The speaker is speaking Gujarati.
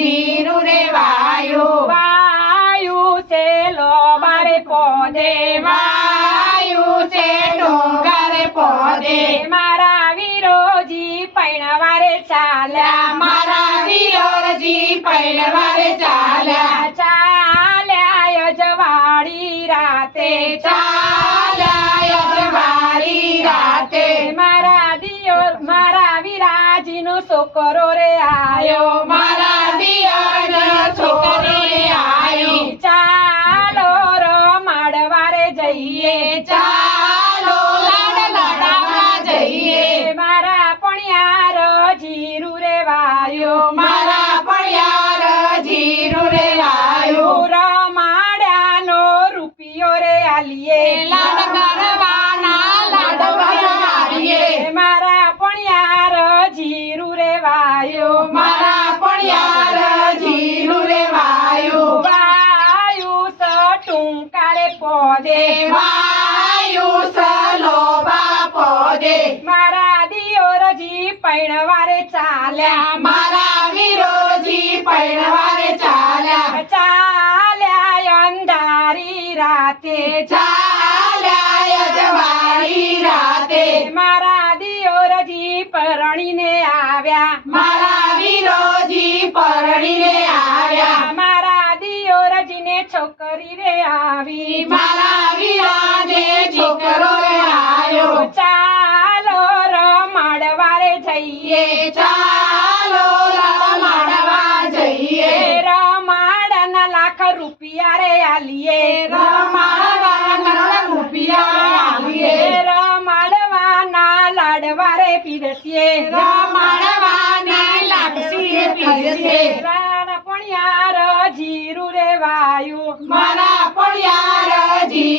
જીરું રે વાયુ. વાયુ છે લો મારે પોદે વાયુ છે ડોંગર પોદે મારા વિરોજી પૈણવારે ચાલ્યા. મારા વિરોરજી પૈણવારે ચાલ્યા. ચાલ્યા યજવાળી રાતે. ચાલ્યા યજવાળી રાતે. મારા દિયો મારા વિરાજીનો છોકરો રે આયો. મારા મારા પણિયાર જીરું રે વાયો મારા ટુંકારે પોદે વાયુ સલો બાપો દે મારા દિયોરજી પૈણવારે ચાલ્યા મારા વિરોજી પૈણવારે ચાલ્યા ચાલ્યા અંધારી રાતે ચાલ્યા યજવારી રાતે મારા દિયોરજી પરણીને આવ્યા મારા વિરોજી છોકરી રે આવી. મારા વિરાજે છોકરો રે આવ્યો ચાલો રમાડવારે જઈએ. ચાલો રમાડવા જઈએ. રમાડના લાખ રૂપિયા રે આલીએ રમાડવા કરોડ રૂપિયા આલીએ. રમાડવાના લાડવા રે પીરસીએ. રમાડવાને વાયું મારા પડ્યા જી